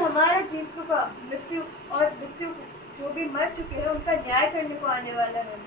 हमारा जीतों का मृत्यु और मृत्यु जो भी मर चुके हैं उनका न्याय करने को आने वाला है।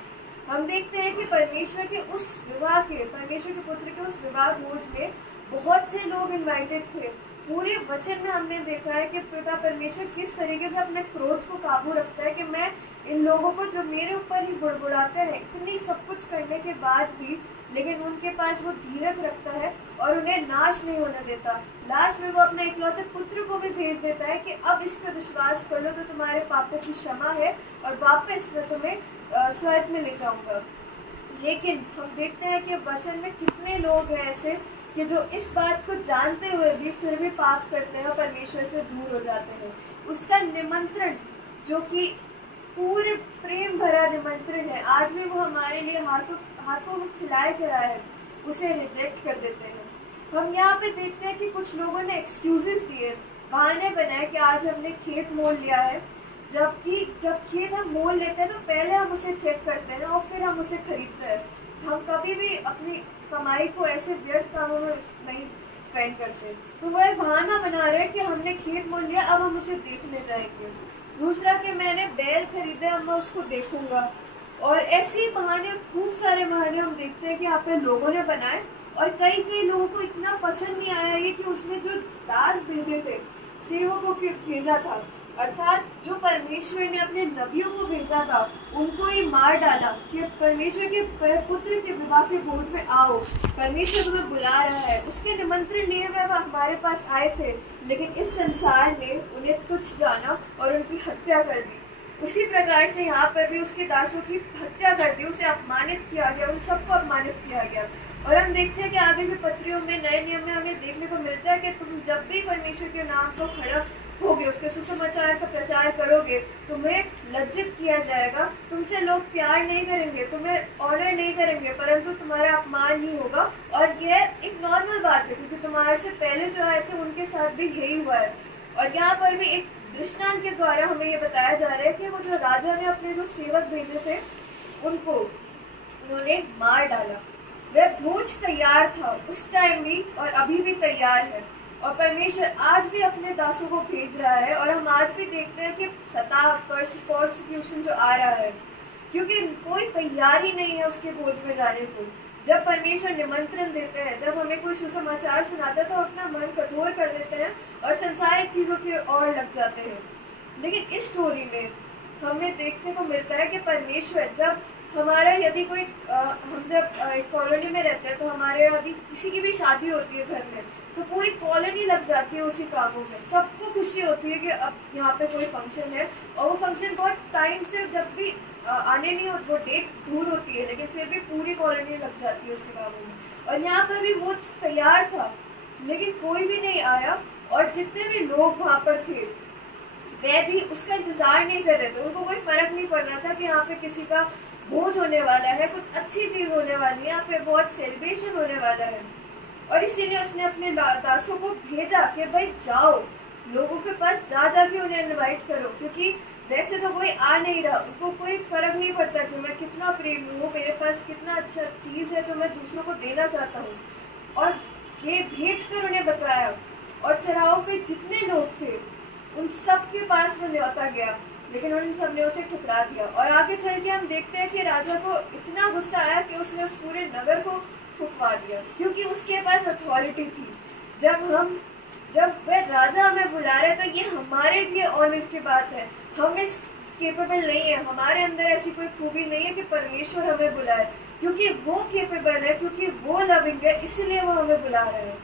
हम देखते हैं कि परमेश्वर के पुत्र के उस विवाह भोज में बहुत से लोग इनवाइटेड थे। पूरे वचन में हमने देखा है कि पिता परमेश्वर किस तरीके से अपने क्रोध को काबू रखता है कि मैं इन लोगों को जो मेरे ऊपर ही बुड़बुड़ाते हैं, इतनी सब कुछ करने के बाद भी, लेकिन उनके पास वो धीरज रखता है और उन्हें नाश नहीं होने देता। लास्ट में वो अपने इकलौते पुत्र को भी भेज देता है कि अब इस पर विश्वास कर लो तो तुम्हारे पापों की क्षमा है और वापस मैं तुम्हें स्वर्ग में ले जाऊंगा। लेकिन हम देखते हैं कि वचन में कितने लोग हैं ऐसे कि जो इस बात को जानते हुए भी फिर भी पाप करते हैं और परमेश्वर से दूर हो जाते हैं। उसका निमंत्रण जो कि पूरे प्रेम भरा निमंत्रण है, आज भी वो हमारे लिए हाथों में फैलाए खड़ा है, उसे रिजेक्ट कर देते हैं। हम यहाँ पे देखते हैं कि कुछ लोगों ने एक्सक्यूजेस दिए, बहाने बनाए कि आज हमने खेत मोल लिया है, जबकि जब खेत हम मोल लेते हैं तो पहले हम उसे चेक करते हैं और फिर हम उसे खरीदते हैं। हम कभी भी अपनी कमाई को ऐसे व्यर्थ कामों में नहीं स्पेंड करते। तो वो एक बहाना बना रहे हैं कि हमने खेत मोल लिया, अब हम उसे देखने जाएंगे। दूसरा कि मैंने बैल खरीदे, अब मैं उसको देखूंगा। और ऐसे ही बहाने, खूब सारे बहाने हम देखते हैं कि यहाँ पे लोगों ने बनाए और कई लोगों को इतना पसंद नहीं आया ये कि उसने जो दास भेजे थे, सेवकों को भेजा था, अर्थात जो परमेश्वर ने अपने नबियों को भेजा था, उनको ही मार डाला कि परमेश्वर के पुत्र के विवाह के भोज में आओ, परमेश्वर तुम्हें बुला रहा है। उसके निमंत्रण लिए हुए वो हमारे पास आए थे, लेकिन इस संसार ने उन्हें तुच्छ जाना और उनकी हत्या कर दी। उसी प्रकार से यहाँ पर भी उसके दासों की हत्या कर दी, उसे अपमानित किया गया, उन सबको अपमानित किया गया। और हम देखते हैं कि आगे भी पत्रियों में, नए नियम में हमें देखने को मिलता है कि तुम जब भी परमेश्वर के नाम को खड़ा होगे, उसके सुसमाचार का प्रचार करोगे, तुम्हें लज्जित किया जाएगा, तुमसे लोग प्यार नहीं करेंगे, तुम्हें ऑनर नहीं करेंगे, परंतु तुम्हारा अपमान ही होगा। और यह एक नॉर्मल बात है क्योंकि तुम्हारे से पहले जो आए थे उनके साथ भी यही हुआ है। और यहाँ पर भी एक दृष्टांत के द्वारा हमें ये बताया जा रहा है कि वो जो राजा ने अपने जो सेवक भेजे थे उनको उन्होंने मार डाला। वह भोज तैयार था उस टाइम भी और अभी भी तैयार है। और परमेश्वर आज भी अपने दासों को भेज रहा है और हम आज भी देखते हैं कि सताव, परसिक्यूशन जो आ रहा है, क्योंकि कोई तैयारी नहीं है उसके भोज में जाने को। जब परमेश्वर निमंत्रण देते हैं, जब हमें कोई सुसमाचार सुनाता है तो अपना मन कठोर कर देते हैं और संसारिक चीजों की ओर लग जाते हैं। लेकिन इस स्टोरी में हमें देखने को मिलता है कि परमेश्वर जब हमारा यदि कोई हम जब एक कॉलोनी में रहते हैं तो हमारे यदि किसी की भी शादी होती है घर में, तो पूरी कॉलोनी लग जाती है उसी कामों में। सबको खुशी होती है कि अब यहाँ पे कोई फंक्शन है, और वो फंक्शन बहुत टाइम से जब भी आने नहीं हो, वो डेट दूर होती है, लेकिन फिर भी पूरी कॉलोनी लग जाती है उसके कामों में। और यहाँ पर भी वो तैयार था लेकिन कोई भी नहीं आया, और जितने भी लोग वहाँ पर थे वे भी उसका इंतजार नहीं कर रहे थे। उनको कोई फर्क नहीं पड़ रहा था कि यहाँ पे किसी का भोज होने वाला है, कुछ अच्छी चीज होने वाली है, यहाँ पे बहुत सेलिब्रेशन होने वाला है। और इसीलिए उसने अपने दासों को भेजा कि भाई जाओ, लोगों के पास जाके उन्हें इनवाइट करो, क्योंकि वैसे तो कोई आ नहीं रहा, उनको कोई फर्क नहीं पड़ता कि मैं कितना प्रेमी हूँ, मेरे पास कितना अच्छा चीज है जो मैं दूसरों को देना चाहता हूँ। और ये भेज कर उन्हें बताया, और चढ़ाव पे जितने लोग थे उन सब के पास वो न्योता गया, लेकिन उन सब ने उसे ठुकरा दिया। और आगे चल के हम देखते हैं कि राजा को इतना गुस्सा आया कि उसने उस पूरे नगर को फुकवा दिया, क्योंकि उसके पास अथॉरिटी थी। जब वह राजा हमें बुला रहे तो ये हमारे लिए ऑनर की बात है। हम इस केपेबल नहीं है, हमारे अंदर ऐसी कोई खूबी नहीं है कि परमेश्वर हमें बुलाए, क्योंकि वो केपेबल है, क्योंकि वो लविंग है, इसलिए वो हमें बुला रहे हैं।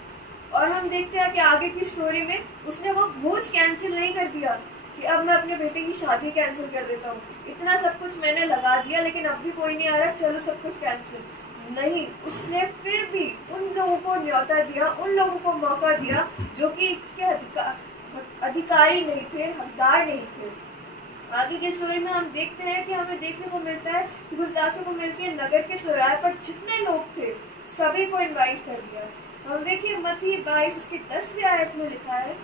और हम देखते हैं कि आगे की स्टोरी में उसने वो भोज कैंसिल नहीं कर दिया कि अब मैं अपने बेटे की शादी कैंसिल कर देता हूँ, इतना सब कुछ मैंने लगा दिया लेकिन अब भी कोई नहीं आ रहा, चलो सब कुछ कैंसिल नहीं। उसने फिर भी उन लोगों को न्योता दिया, उन लोगों को मौका दिया जो कि इसके अधिकारी नहीं थे, हकदार नहीं थे। आगे की स्टोरी में हम देखते हैं कि हमें देखने को मिलता है कि कुछ दासों को मिलकर नगर के चौराहे पर जितने लोग थे सभी को इनवाइट कर दिया। हम देखिए मत्ती 22 उसकी 10वीं आयत में लिखा है,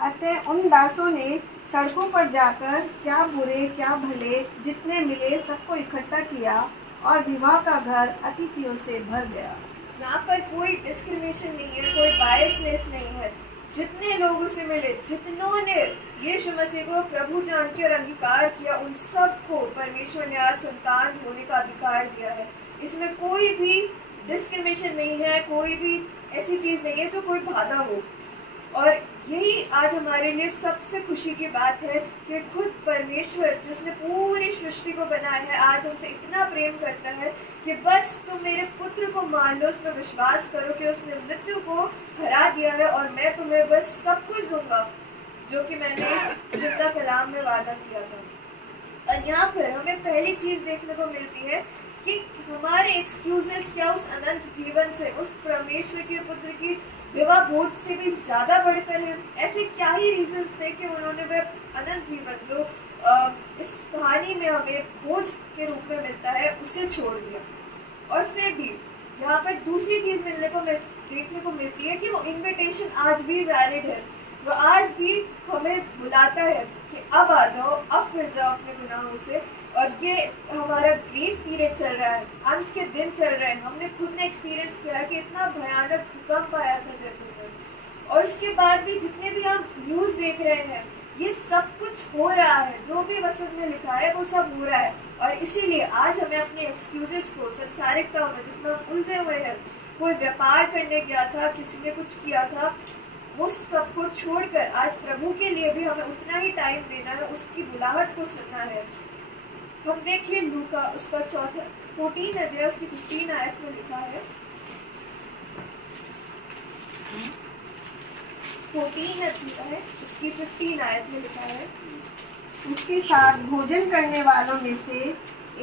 अतः उन दासों ने सड़कों पर जाकर क्या बुरे क्या भले जितने मिले सबको इकट्ठा किया और विवाह का घर अतिथियों से भर गया। यहाँ पर कोई डिस्क्रिमिनेशन नहीं है, कोई बायसनेस नहीं है। जितने लोग उसे मिले, जितनों ने यीशु मसीह को प्रभु जान के और अंगीकार किया, उन सबको परमेश्वर ने आज संतान होने का अधिकार दिया है। इसमें कोई भी डिस्क्रिमिनेशन नहीं है, कोई भी ऐसी चीज नहीं है जो कोई बाधा हो। और यही आज हमारे लिए सबसे खुशी की बात है कि खुद परमेश्वर जिसने पूरी सृष्टि को बनाया है, आज हमसे इतना प्रेम करता है कि बस तुम मेरे पुत्र को मान लो, उस पर विश्वास करो कि उसने मृत्यु को हरा दिया है और मैं तुम्हें बस सब कुछ दूंगा जो कि मैंने इस जिंदा कलाम में वादा किया था। और यहाँ पर हमें पहली चीज देखने को मिलती है कि हमारे एक्सक्यूजेस क्या उस अनंत जीवन से, उस परमेश्वर के पुत्र की विवाह भोज से भी ज्यादा बढ़कर है। ऐसे क्या ही रीजंस थे कि उन्होंने वह अनंत जीवन जो इस कहानी में हमें भोज के रूप में मिलता है उसे छोड़ दिया। और फिर भी यहाँ पर दूसरी चीज देखने को मिलती है कि वो इनविटेशन आज भी वैलिड है। वो आज भी हमें बुलाता है कि अब आ जाओ, अब फिर जाओ अपने गुनाहों से। और ये हमारा ग्रेस पीरियड चल रहा है, अंत के दिन चल रहे हैं। हमने खुद ने एक्सपीरियंस किया है कि इतना भयानक भूकंप आया था जयपुर में, और उसके बाद भी जितने भी हम न्यूज देख रहे हैं ये सब कुछ हो रहा है, जो भी वचन में लिखा है वो सब हो रहा है। और इसीलिए आज हमें अपने एक्सक्यूजेस को, संसारिकता में जिसमें हम उलझे हुए हैं, कोई व्यापार करने गया था, किसी ने कुछ किया था, वो सब को छोड़कर आज प्रभु के लिए भी हमें उतना ही टाइम देना है, उसकी बुलाहट को सुनना है। हम देखिए लूका उसका 14 अध्याय उसकी 15 आयत में लिखा है, 14 अध्याय उसकी 15 आयत में लिखा है, उसके साथ भोजन करने वालों में से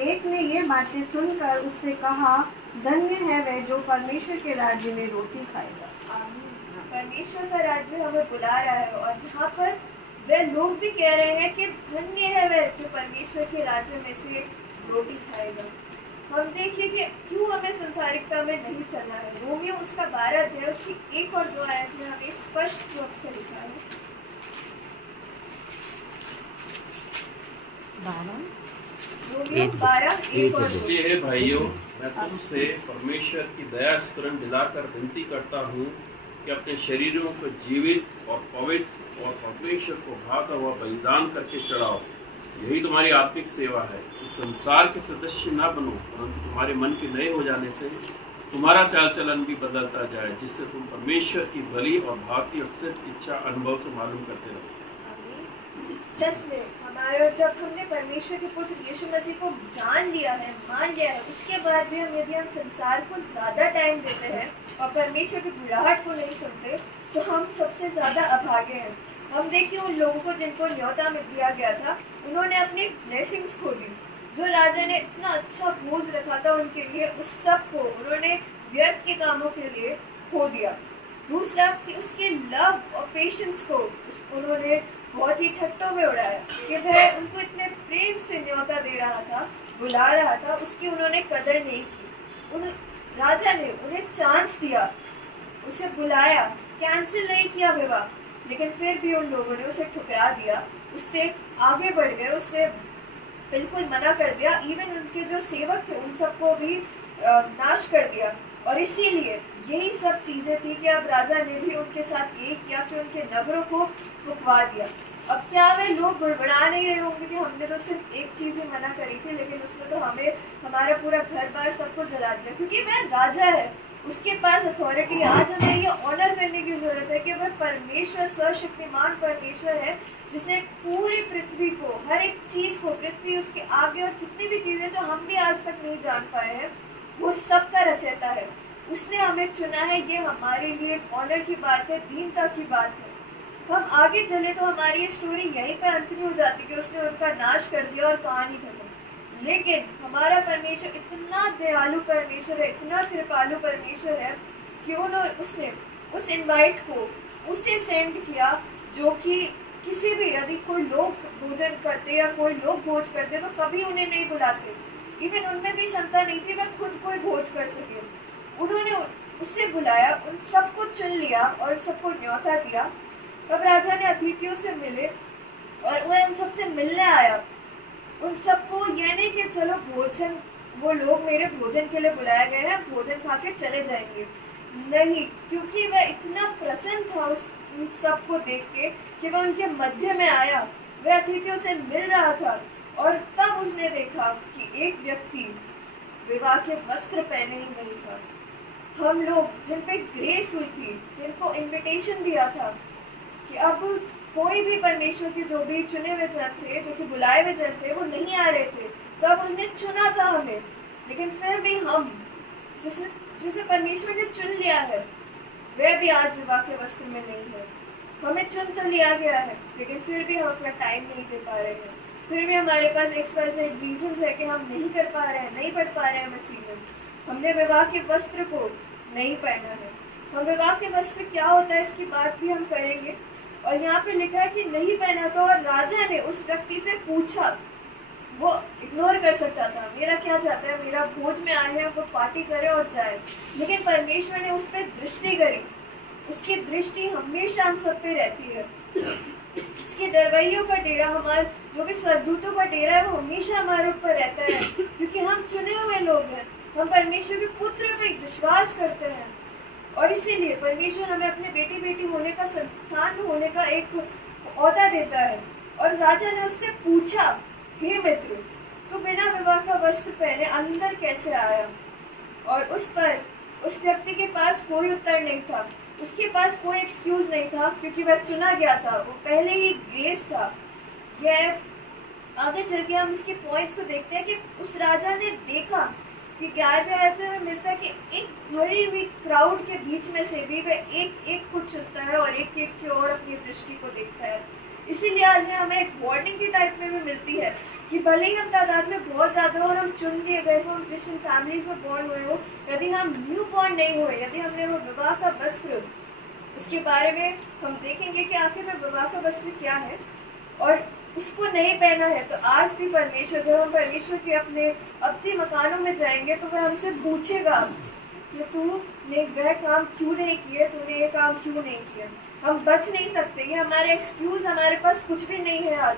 एक ने ये बातें सुनकर उससे कहा, धन्य है वह जो परमेश्वर के राज्य में रोटी खाएगा। परमेश्वर का राज्य हमें बुला रहा है, और यहाँ पर वे लोग भी कह रहे हैं कि धन्य है वह जो परमेश्वर के राज्य में से रोटी खाएगा। हम देखिए कि क्यों हमें संसारिकता में नहीं चलना है। रोमियो उसका 12 अध्याय उसकी 1 और 2 आयत में हमें स्पष्ट रूप से लिखा है, 12:1 और 2। इसलिए भाइयों, मैं तुमसे परमेश्वर की दया स्मरण दिलाकर विनती करता हूँ कि अपने शरीरों को जीवित और पवित्र और परमेश्वर को भाता हुआ बलिदान करके चढ़ाओ। यही तुम्हारी आत्मिक सेवा है। इस संसार के सदस्य न बनो, परंतु तुम्हारे मन के नए हो जाने से तुम्हारा चाल चलन भी बदलता जाए, जिससे तुम परमेश्वर की भली और भाती और सच्ची इच्छा अनुभव से मालूम करते रहो। सच में हमारा जब हमने परमेश्वर के पुत्र यीशु मसीह को जान लिया है, मान लिया है, उसके बाद भी यदि हम संसार को ज्यादा टाइम देते हैं और परमेश्वर की बुलाहट को नहीं सुनते, तो हम सबसे ज्यादा अभागे हैं। हम देखिए उन लोगों को जिनको न्योता में दिया गया था, उन्होंने अपनी ब्लेसिंग्स खो दी। जो राजा ने इतना अच्छा भोज रखा था उनके लिए, उस सब को उन्होंने व्यर्थ के कामों के लिए खो दिया। दूसरा कि उसके लव और पेशेंस को उन्होंने बहुत ही ठट्टों में उड़ाया कि वह उनको इतने प्रेम से न्योता दे रहा था, बुला रहा था, उसकी उन्होंने कदर नहीं की। उन राजा ने उन्हें चांस दिया, उसे बुलाया, कैंसिल नहीं किया विवाह, लेकिन फिर भी उन लोगों ने उसे ठुकरा दिया, उससे आगे बढ़ गए, उससे बिल्कुल मना कर दिया। इवन उनके जो सेवक थे उन सबको भी नाश कर दिया। और इसीलिए यही सब चीजें थी कि अब राजा ने भी उनके साथ यही किया कि उनके नगरों को फुकवा दिया। अब क्या वे लोग गुड़गुड़ा नहीं रहे होंगे कि हमने तो सिर्फ एक चीज ही मना करी थी, लेकिन उसमें तो हमें हमारा पूरा घर बार सबको जला दिया, क्योंकि वह राजा है, उसके पास अथॉरिटी। आज हमें ये ऑनर करने की जरूरत है कि वह परमेश्वर, सर्वशक्तिमान परमेश्वर है, जिसने पूरी पृथ्वी को, हर एक चीज को, पृथ्वी उसके आगे और जितनी भी चीजें जो हम भी आज तक नहीं जान पाए हैं, वो सब का रचयिता है। उसने हमें चुना है, ये हमारे लिए ऑनर की बात है, दीनता की बात है। हम आगे चले तो हमारी ये स्टोरी यहीं पर अंत नहीं हो जाती कि उसने उनका नाश कर दिया और कहानी खत्म। लेकिन हमारा परमेश्वर इतना दयालु परमेश्वर है, इतना कृपालु परमेश्वर है कि उसने उस इनवाइट को उसे सेंड किया जो कि किसी भी, यदि कोई लोग भोजन करते या कोई लोग भोज करते तो कभी उन्हें नहीं बुलाते। इवन उनमें भी क्षमता नहीं थी वह खुद कोई भोज कर सके। उन्होंने उससे बुलाया, उन सबको चुन लिया और उन सबको न्योता दिया। तब राजा ने अतिथियों से मिले और वह उन सबसे मिलने आया। उन सबको यह नहीं कि चलो भोजन, वो लोग मेरे भोजन के लिए बुलाए गए हैं, भोजन खा के चले जाएंगे, नहीं, क्योंकि वह इतना प्रसन्न था उन उन सबको देख के कि वह उनके मध्य में आया, वह अतिथियों से मिल रहा था, और तब उसने देखा कि एक व्यक्ति विवाह के वस्त्र पहने ही नहीं था। हम लोग जिन पे ग्रेस हुई थी, जिनको इनविटेशन दिया था कि अब कोई भी परमेश्वर के जो भी चुने हुए जन थे, जो कि बुलाए हुए जन थे, वो नहीं आ रहे थे, तब उन्होंने चुना था हमें, लेकिन फिर भी हम जिसे परमेश्वर ने चुन लिया है, वह भी आज विवाह के वस्त्र में नहीं है। हमें चुन तो लिया गया है, लेकिन फिर भी हम अपना टाइम नहीं दे पा रहे हैं, फिर भी हमारे पास XYZ रीजंस है कि हम नहीं कर पा रहे हैं, नहीं पढ़ पा रहे हैं मसीह में। हमने विवाह के वस्त्र को नहीं पहना है। हम विवाह के वस्त्र क्या होता है इसकी बात भी हम करेंगे, और यहाँ पे लिखा है कि नहीं पहना था, और राजा ने उस व्यक्ति से पूछा। वो इग्नोर कर सकता था, मेरा क्या चाहता है, मेरा भोज में आए हैं, वो पार्टी करे और जाए, लेकिन परमेश्वर ने उस पर दृष्टि करी। उसकी दृष्टि हमेशा हम सब पे रहती है। उसके डरवैयों का डेरा, हमारे जो भी स्वर्गदूतों का डेरा है, वो हमेशा हमारे ऊपर रहता है, क्योंकि हम चुने हुए लोग हैं। हम परमेश्वर के पुत्र पे विश्वास करते हैं, और इसीलिए परमेश्वर हमें अपने बेटी बेटी होने का, संतान होने का एक औहदा देता है। और राजा ने उससे पूछा, हे मित्र, तू बिना विवाह का वस्त्र पहने अंदर कैसे आया? और उस व्यक्ति के पास कोई उत्तर नहीं था, उसके पास कोई एक्सक्यूज नहीं था, क्योंकि वह चुना गया था, वो पहले ही ग्रेस था। यह आगे चल के हम इसके पॉइंट्स को देखते हैं कि उस राजा ने देखा कि 11वें आयत में मिलता है कि एक भरी हुई क्राउड के बीच में से भी वह एक एक को चुनता है और एक एक की ओर अपनी दृष्टि को देखता है। इसीलिए आज हमें एक वार्निंग की टाइप में भी मिलती है कि भले ही हम तादाद में बहुत ज्यादा हो और हम चुन लिए गए हो, हम क्रिश्चियन फैमिलीज में बॉर्न हुए हो, यदि हम न्यू बॉर्न नहीं हुए, यदि हमने वो विवाह का वस्त्र, उसके बारे में हम देखेंगे कि आखिर में विवाह का वस्त्र क्या है, और उसको नहीं पहना है, तो आज भी परमेश्वर, जब हम परमेश्वर के अपने मकानों में जाएंगे, तो वह हमसे पूछेगा कि तूने वह काम क्यों नहीं किए, तूने ये काम क्यों नहीं किया। हम बच नहीं सकते, ये हमारे एक्सक्यूज, हमारे पास कुछ भी नहीं है आज।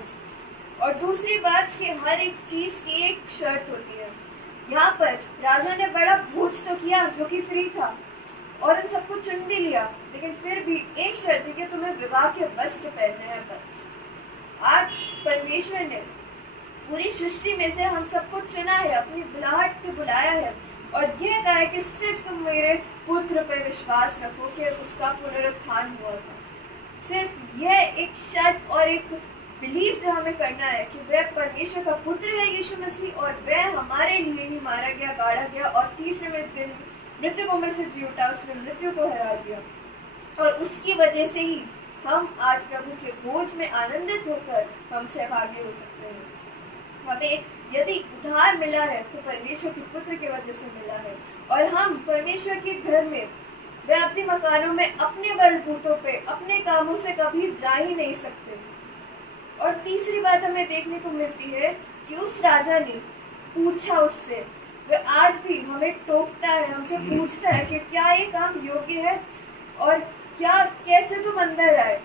और दूसरी बात कि हर एक चीज की एक शर्त होती है। यहाँ पर राजा ने बड़ा भोज तो किया जो कि फ्री था, और उन सबको चुन भी लिया, लेकिन फिर भी एक शर्त है कि तुम्हें विवाह के वस्त्र पहनने हैं बस। आज परमेश्वर ने पूरी सृष्टि में से हम सबको चुना है, अपनी बुलाहट से बुलाया है, और यह कहा है कि सिर्फ तुम मेरे पुत्र पे विश्वास रखो कि उसका पुनरुत्थान हुआ था। सिर्फ यह एक शर्त और एक बिलीव जो हमें करना है कि वह परमेश्वर का पुत्र है यीशु मसीह, और वह हमारे लिए ही मारा गया, गाड़ा गया, और तीसरे दिन मृतकों में से जी उठा, उसने मृत्यु को हरा दिया, और उसकी वजह से ही हम आज प्रभु के भोज में आनंदित होकर हम सहभागी हो सकते हैं। हमें यदि उद्धार मिला है तो परमेश्वर के पुत्र की वजह से मिला है, और हम परमेश्वर के घर में, वह अपने मकानों में अपने बलबूतों पे, अपने कामों से कभी जा ही नहीं सकते। और तीसरी बात हमें देखने को मिलती है कि उस राजा ने पूछा उससे, वह आज भी हमें टोकता है, हमसे पूछता है कि क्या ये काम योग्य है, और क्या, कैसे तुम अंदर आए,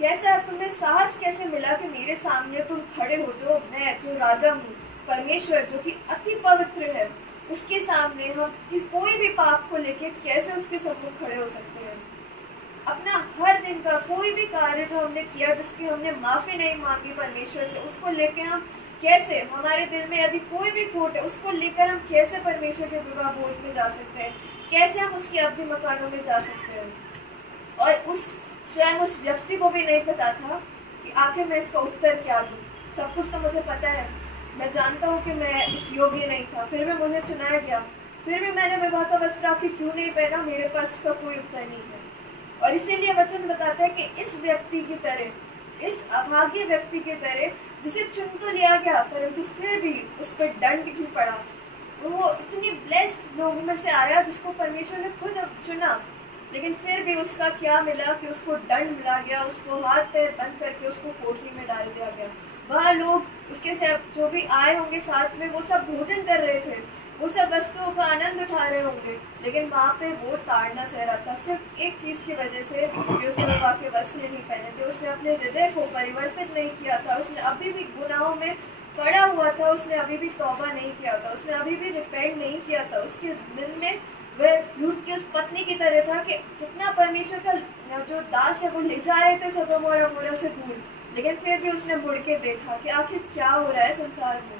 कैसा तुम्हें साहस कैसे मिला कि मेरे सामने तुम खड़े हो, जो राजा हूँ, परमेश्वर जो कि अति पवित्र है, उसके सामने हम कोई भी पाप को लेके कैसे उसके सम्मुख खड़े हो सकते हैं। अपना हर दिन का कोई भी कार्य जो हमने किया, जिसकी हमने माफी नहीं मांगी परमेश्वर से, उसको लेके हम कैसे, हमारे दिल में यदि कोई भी खोट है, उसको लेकर हम कैसे परमेश्वर के विवाह भोज में जा सकते हैं, कैसे हम उसके अवधि मकानों में जा सकते हैं। और स्वयं उस व्यक्ति को भी नहीं पता था कि आखिर मैं इसका उत्तर क्या दूं। सब कुछ तो मुझे पता है, मैं जानता हूँ कि मैं इस योग्य नहीं था, फिर भी मुझे चुनाया गया, फिर भी मैंने विवाह का वस्त्र आखिर क्यों नहीं पहना, मेरे पास इसका कोई उत्तर नहीं है। और इसीलिए वचन बताता है कि इस व्यक्ति की तरह, इस अभागे व्यक्ति की तरह, जिसे चुन तो लिया गया परंतु फिर भी उस पर दंड क्यों पड़ा। वो इतनी ब्लेस्ड लोगों में से आया जिसको परमेश्वर ने खुद चुना, लेकिन फिर भी उसका क्या मिला कि उसको दंड मिला गया, उसको हाथ पैर बंद करके उसको कोठरी में डाल दिया गया। वहाँ लोग उसके साथ जो भी आए होंगे साथ में, वो सब भोजन कर रहे थे, वो सब वस्तुओं का आनंद उठा रहे होंगे, लेकिन वहाँ पे वो ताड़ना सह रहा था सिर्फ एक चीज की वजह से कि उसने विवाह के वस्त्र नहीं पहने थे। उसने अपने हृदय को परिवर्तित नहीं किया था, उसने अभी भी गुनाहों में पड़ा हुआ था, उसने अभी भी तौबा नहीं किया था, उसने अभी भी रिपेंट नहीं किया था, उसके दिल में वह लूत की उस पत्नी की तरह था कि जितना परमेश्वर का जो दास है वो ले जा रहे थे सदोम और अमोरा से दूर, लेकिन फिर भी उसने मुड़ के देखा कि आखिर क्या हो रहा है संसार में।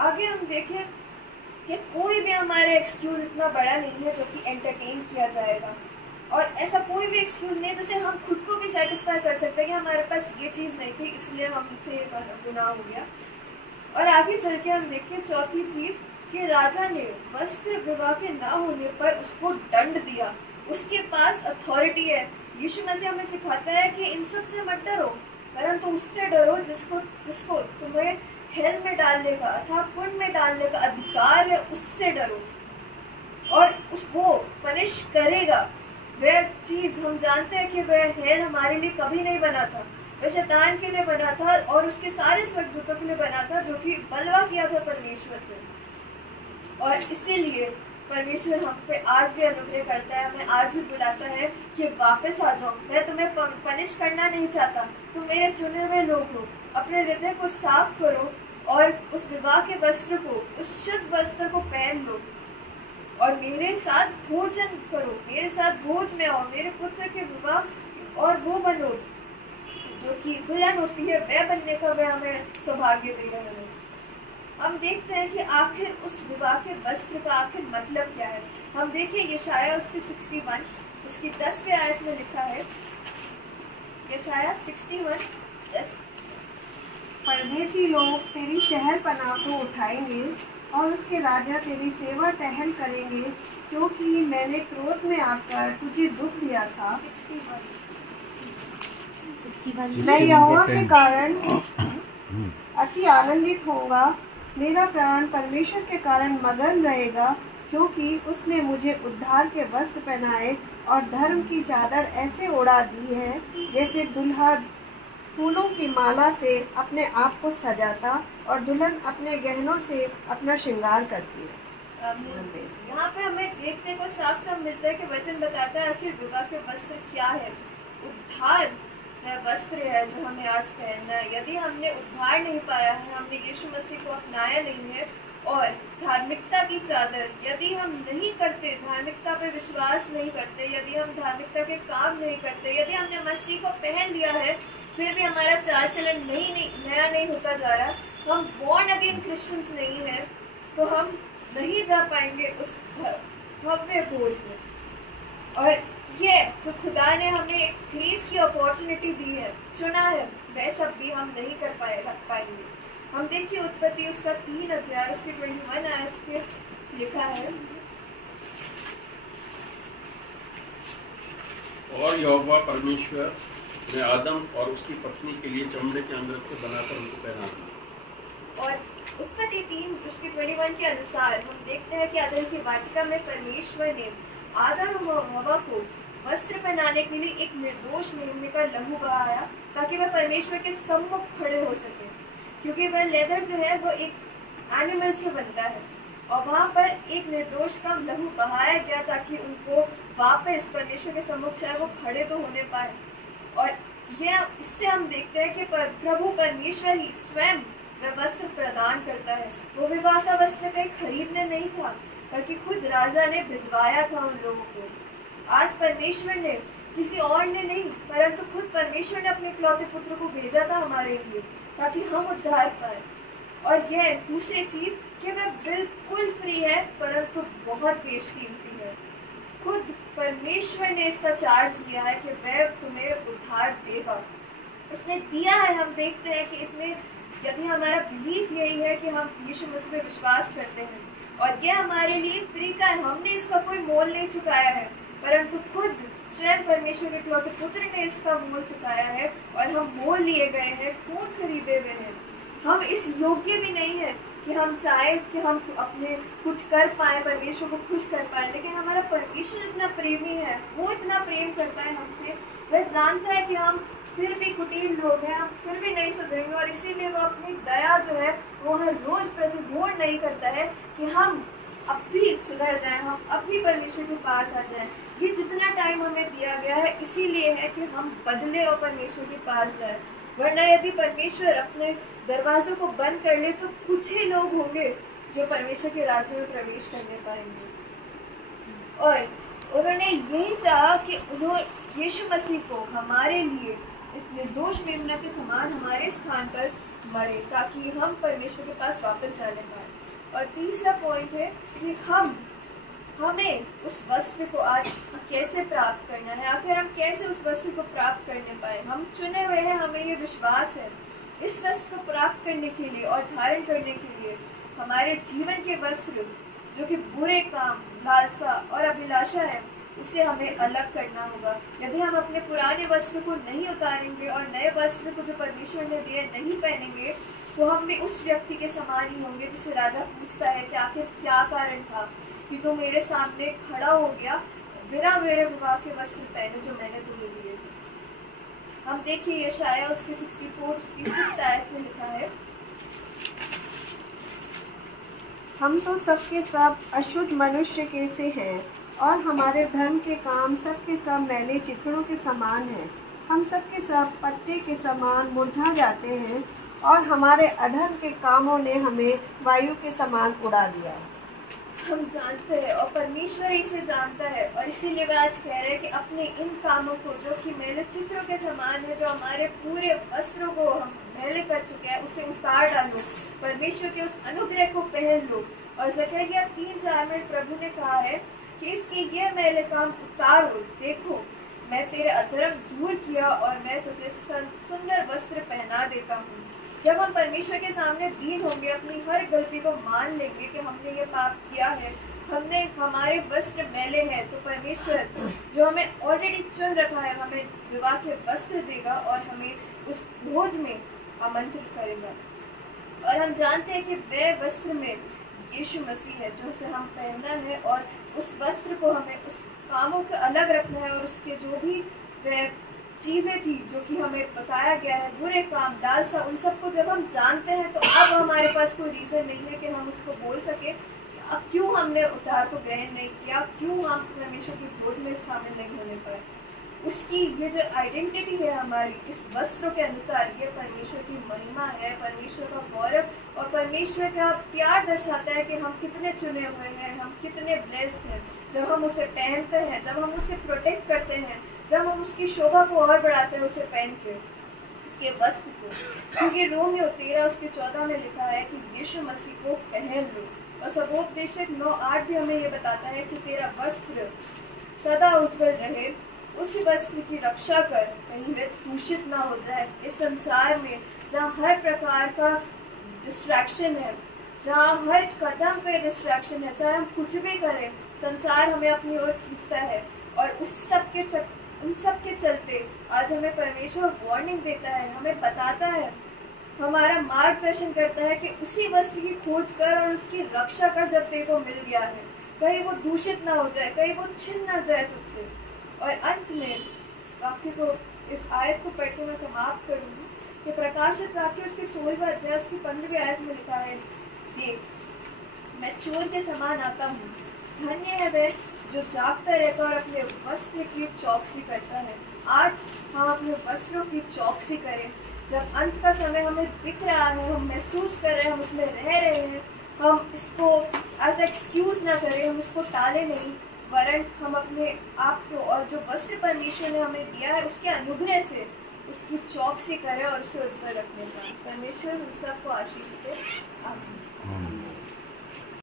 आगे हम देखें कि कोई भी हमारा एक्सक्यूज इतना बड़ा नहीं है जो कि एंटरटेन किया जाएगा, और ऐसा कोई भी एक्सक्यूज नहीं जैसे हम खुद को भी सेटिस्फाई कर सकते हैं कि हमारे पास ये चीज़ नहीं थी इसलिए हमसे ये गुनाह हो गया। और आगे चल के हम देखें चौथी चीज़ कि राजा ने वस्त्र विवाह के ना होने पर उसको दंड दिया। उसके पास अथॉरिटी है। यीशु मसीह हमें सिखाता है कि इन सब से मत डरो, परंतु उससे डरो जिसको तुम्हें हेल में डालने का अथवा कुंड में डालने का अधिकार है, उससे डरो और वो पनिश करेगा। वह चीज हम जानते हैं कि वह हेल हमारे लिए कभी नहीं बना था, वह शैतान के लिए बना था और उसके सारे स्वर्गदूतों के लिए बना था जो कि बलवा किया था परमेश्वर से। और इसीलिए परमेश्वर हम पे आज भी अनुग्रह करता है, हमें आज भी बुलाता है कि वापस आ जाओ। मैं तुम्हें पनिश करना नहीं चाहता, तुम मेरे चुने हुए लोग हो। अपने हृदय को साफ करो और उस विवाह के वस्त्र को, उस शुद्ध वस्त्र को पहन लो और मेरे साथ भोजन करो, मेरे साथ भोज में आओ, मेरे पुत्र के विवाह और वो बनो जो कि दुल्हन होती है, वह बनने का वह हमें सौभाग्य दे रहा है। हम देखते हैं कि आखिर उस विवाह के वस्त्र का आखिर मतलब क्या है। हम देखिए यशाया उसके 61 उसकी 10वें आयत में लिखा है, यशाया 61:10। परदेसी लोग तेरी शहर पनाह को उठाएंगे और उसके राजा तेरी सेवा टहल करेंगे, क्योंकि मैंने क्रोध में आकर तुझे दुख दिया था। 61 मैं यहोवा के कारण अति आनंदित होऊंगा, मेरा प्राण परमेश्वर के कारण मगन रहेगा, क्योंकि उसने मुझे उद्धार के वस्त्र पहनाए और धर्म की चादर ऐसे उड़ा दी है जैसे दुल्हा फूलों की माला से अपने आप को सजाता और दुल्हन अपने गहनों से अपना श्रृंगार करती है। यहाँ पे हमें देखने को साफ साफ मिलता है कि वचन बताता है आखिर विवाह के वस्त्र क्या है। उद्धार वस्त्र है जो हमें आज पहनना है। यदि हमने उद्धार नहीं पाया है, हमने यीशु मसीह को अपनाया नहीं है और धार्मिकता की चादर यदि हम नहीं करते, धार्मिकता पे विश्वास नहीं करते, यदि हम धार्मिकता के काम नहीं करते, यदि हमने मसीह को पहन लिया है फिर भी हमारा चाल चलन नया नहीं होता जा रहा, हम बॉर्न अगेन क्रिश्चियंस नहीं है, तो हम नहीं जा पाएंगे उस भव्य भोज में। और ये जो खुदा ने हमें एक ग्रेस की अपॉर्चुनिटी दी है, चुना है, वह सब भी हम नहीं कर पाएंगे। हम देखिए उत्पत्ति उसका 3 अध्याय उसकी 21 आयत पे लिखा है, और यहोवा परमेश्वर ने आदम और उसकी पत्नी के लिए चमड़े के अंगरखे बनाकर उनको पहना दिया। और उत्पत्ति 3 उसकी 21 के अनुसार हम देखते हैं कि अदन की वाटिका में परमेश्वर ने आदम और हवा को वस्त्र पहनाने के लिए एक निर्दोष मेमने का लहू बहाया ताकि वह परमेश्वर के सम्मुख खड़े हो सके, क्योंकि वह लेदर जो है वो एक एनिमल से बनता है और वहाँ पर एक निर्दोष का लहू बहाया गया ताकि उनको वापस परमेश्वर के सम्मुख चाहे वो खड़े तो होने पाए। और यह इससे हम देखते हैं कि प्रभु परमेश्वर ही स्वयं वह वस्त्र प्रदान करता है। वो विवाह का वस्त्र कहीं खरीदने नहीं था, बल्कि खुद राजा ने भिजवाया था उन लोगों को। आज परमेश्वर ने, किसी और ने नहीं, परंतु खुद परमेश्वर ने अपने इकलौते पुत्र को भेजा था हमारे लिए ताकि हम उद्धार पाए। और यह दूसरी चीज कि वह बिल्कुल फ्री है परंतु बहुत बेशकीमती है। खुद परमेश्वर ने इसका चार्ज लिया है कि वह तुम्हें उद्धार देगा, उसने दिया है। हम देखते हैं कि इतने, यदि हमारा बिलीफ यही है कि हम यीशु मसीह में विश्वास करते हैं और यह हमारे लिए फ्री का है, हमने इसका कोई मोल नहीं चुकाया है, परंतु खुद स्वयं परमेश्वर के इकलौते पुत्र ने इसका मोल चुकाया है और हम मोल लिए गए हैं, खून खरीदे हुए हैं। हम इस योग्य भी नहीं है कि हम चाहे कि हम अपने कुछ कर पाए, परमेश्वर को खुश कर पाए, लेकिन हमारा परमेश्वर इतना प्रेमी है, वो इतना प्रेम करता है हमसे, वह जानता है कि हम फिर भी कुटिल लोग हैं, हम फिर भी नहीं सुधरेंगे और इसीलिए वो अपनी दया जो है वो हर रोज प्रतिबोध नहीं करता है कि हम अब भी सुधर जाएं, हम अब भी परमेश्वर के पास आ जाएं। ये जितना टाइम हमें दिया गया है इसीलिए है कि हम बदले और परमेश्वर के पास जाए, वरना यदि परमेश्वर अपने दरवाजों को बंद कर ले तो कुछ ही लोग होंगे जो परमेश्वर के राज्य में प्रवेश करने पाएंगे। और उन्होंने यही चाहा कि यीशु मसीह को हमारे लिए एक निर्दोष मेमना के समान हमारे स्थान पर मरे, ताकि हम परमेश्वर के पास वापस जाने पाए। और तीसरा पॉइंट है कि हमें उस वस्त्र को आज कैसे प्राप्त करना है। आखिर हम कैसे उस वस्त्र को प्राप्त करने पाए। हम चुने हुए हैं, हमें ये विश्वास है। इस वस्त्र को प्राप्त करने के लिए और धारण करने के लिए हमारे जीवन के वस्त्र जो कि बुरे काम, लालसा और अभिलाषा है, उसे हमें अलग करना होगा। यदि हम अपने पुराने वस्त्र को नहीं उतारेंगे और नए वस्त्र को जो परमेश्वर ने दिए नहीं पहनेंगे, तो हम भी उस व्यक्ति के समान ही होंगे जिसे राजा पूछता है कि आखिर क्या कारण था कि तू मेरे सामने खड़ा हो गया बिना मेरे विवाह के वस्त्र पहने जो मैंने तुझे दिए थे। हम देखिए यशाया उसके 64 उसकी 6 आयत में लिखा है, हम तो सबके सब अशुद्ध मनुष्य के से हैं और हमारे धर्म के काम सबके सब मैले चिथड़ों के समान हैं। हम सबके सब पत्ते के समान मुरझा जाते हैं और हमारे अधर्म के कामों ने हमें वायु के समान उड़ा दिया। हम जानते हैं और परमेश्वर इसे जानता है, और इसीलिए वे आज कह रहे हैं कि अपने इन कामों को जो कि मैले चित्रों के समान है, जो हमारे पूरे वस्त्रों को हम मैले कर चुके हैं, उसे उतार डालो, परमेश्वर के उस अनुग्रह को पहन लो। और ज़करिया 3:4 में प्रभु ने कहा है कि इसके ये मैले काम उतारो, देखो मैं तेरे अधर्म दूर किया और मैं तुझे सुंदर वस्त्र पहना देता हूँ। जब हम परमेश्वर के सामने दीन होंगे, अपनी हर गलती को मान लेंगे कि हमने ये पाप किया है, हमारे वस्त्र मैले हैं, तो परमेश्वर जो हमें ऑलरेडी चुन रखा है, हमें विवाह के वस्त्र देगा और हमें उस भोज में आमंत्रित करेगा। और हम जानते हैं कि वह वस्त्र में यीशु मसीह है जो उसे हम पहनना है, और उस वस्त्र को हमें उस कामों को अलग रखना है, और उसके जो भी वह चीज़ें थी जो कि हमें बताया गया है, बुरे काम, लालसा, उन सबको जब हम जानते हैं तो अब हमारे पास कोई रीज़न नहीं है कि हम उसको बोल सके अब क्यों हमने उद्धार को ग्रहण नहीं किया, क्यों हम परमेश्वर की भोज में शामिल नहीं होने पाए। उसकी ये जो आइडेंटिटी है हमारी इस वस्त्रों के अनुसार, ये परमेश्वर की महिमा है, परमेश्वर का गौरव और परमेश्वर का प्यार दर्शाता है कि हम कितने चुने हुए हैं, हम कितने ब्लेस्ड हैं जब हम उसे पहनते हैं, जब हम उसे प्रोटेक्ट करते हैं, जब हम उसकी शोभा को और बढ़ाते हैं उसे पहन के, उसके वस्त्र को। क्योंकि रोमियो 13 उसके 14 में लिखा है कि यीशु मसीह को पहन लो। और सबोपदेशक 9:8 भी हमें ये बताता है कि तेरा वस्त्र सदा उज्जवल रहे, उसी वस्त्र की रक्षा कर, कहीं वे दूषित ना हो जाए। इस संसार में जहाँ हर प्रकार का डिस्ट्रैक्शन है, जहाँ हर कदम पे डिस्ट्रैक्शन है, चाहे हम कुछ भी करें, संसार हमें अपनी ओर खींचता है, और उन सब के चलते आज हमें परमेश्वर वार्निंग देता है, हमें बताता है, हमारा मार्गदर्शन करता है कि उसी वस्त्र की खोज कर और उसकी रक्षा कर जब तेरे को मिल गया है, कहीं वो दूषित ना हो जाए, कहीं वो छिन ना जाए तुझसे। और अंत में इस वाक्य को, इस आयत को पढ़ के मैं समाप्त करूँगी कि प्रकाशित वाक्य उसके 16वें अध्याय उसकी 15वीं आयत में लिखा है, देख मैं चोर के समान आता हूँ, धन्य है वह जो जागता रहता और अपने वस्त्र की चौकसी करता है। आज हम अपने वस्त्रों की चौकसी करें। जब अंत का समय हमें दिख रहा है, हम महसूस कर रहे हैं, हम उसमें रह रहे हैं, हम इसको एज एक्सक्यूज ना करें, हम इसको टालें नहीं, वरन हम अपने आप को और जो वस्त्र परमेश्वर ने हमें दिया है उसके अनुग्रह से उसकी चौकसी करें और उसे उज्जवल रखने का। परमेश्वर हम सबको आशीष दे। आमीन।